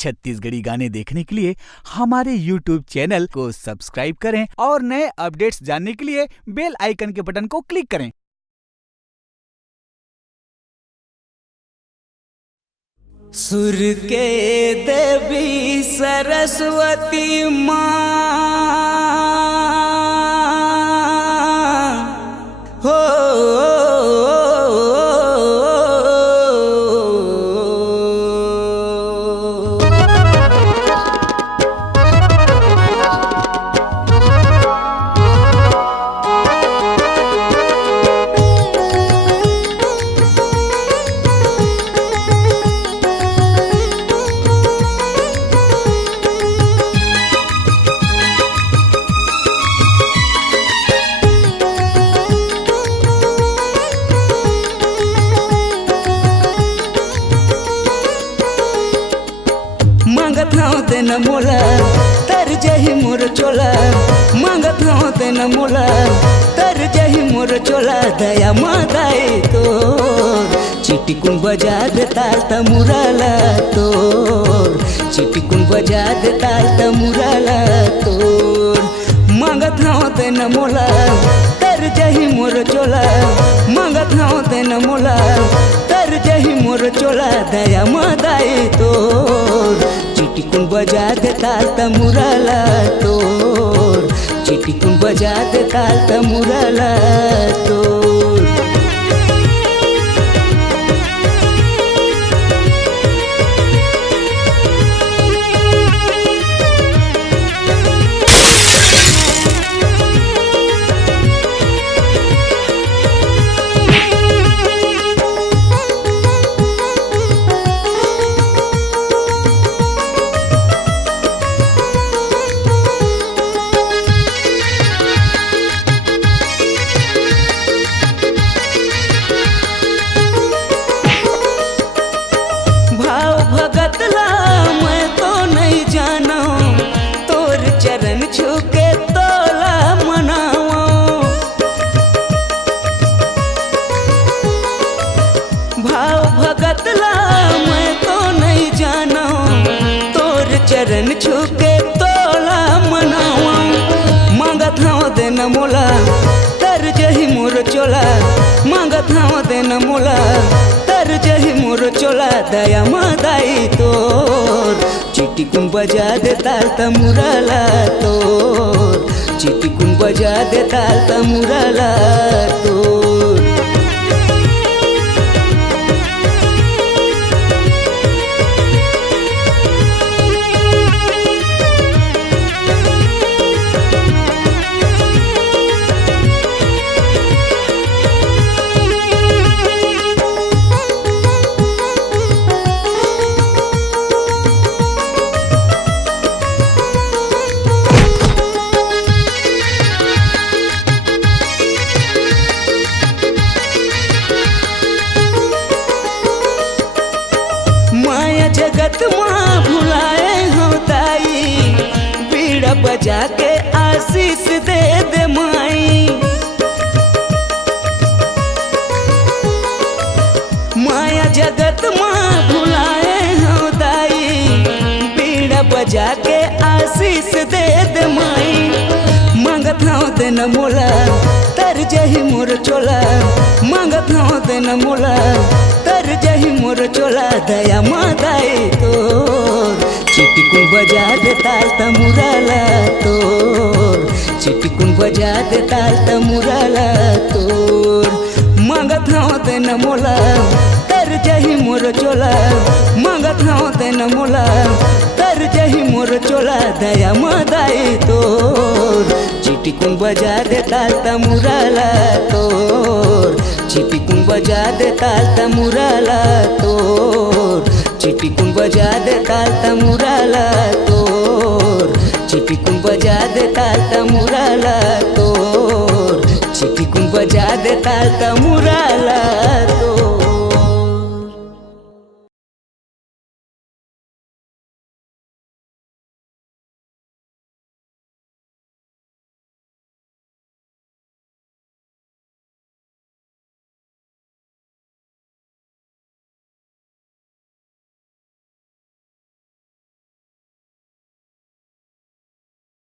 छत्तीसगढ़ी गाने देखने के लिए हमारे YouTube चैनल को सब्सक्राइब करें और नए अपडेट्स जानने के लिए बेल आइकन के बटन को क्लिक करें। सुर के देवी सरस्वती माँ हो मांगत हूँ तेन मोला तर जही मोर चोला, मांगत हूँ तेन मोला तर जही मोर चोला। दया मादाई तोर चिटिकुन बजा दे ताल तमुराला तोर, चिटिकुन बजा दे ताल तमुराला तोर। मांगत हूँ तेन मोला तर जही मोर चोला, मांगत हूँ तेन मोला तर जही मोर चोला। दया मादाई तोर चिटिकुन बजा दे ताल तमुराला तोर, चिटिकुन बजा दे ताल तमुराला तोर। चरण छुके तोला मनावा। मांगत हूँ देन मोला तर जही मोर चोला, मांगत हूँ देन मोला तर जही मोर चोला। दया मादाई तोर चिटिकुन बजा दे ताल तमुराला तोर, चिटिकुन बजा दे ताल तमुराला तोर। जगत माँ भुलाए हो ताई, बीड़ा बजा के आशीष दे दे माई। माया जगत माँ भुलाए हो ताई, बीड़ा बजा के आशीष दे दे माई। मांगत हूँ तेन मोला तर जही मोर चोला, मांगत हूँ तेन मोला तर जही मोर चोला। दया मादाई तोर चिटिकुन बजा दे ताल तमुराला तोर, चिटिकुन बजा दे ताल तमुराला तोर। मांगत हूँ तेन मोला तर जही मोर चोला, मांगत हूँ तेन मोला तर जही मोर चोला। दया मादाई तोर चिटिकुन बजा दे ताल तमुराला तोर, चिटिकुन बजा दे ताल तमुराला तोर, चिटिकुन बजा दे ताल तमुराला तोर, चिटिकुन बजा दे ताल तमुराला तोर, चिटिकुन बजा दे ताल तमुराला।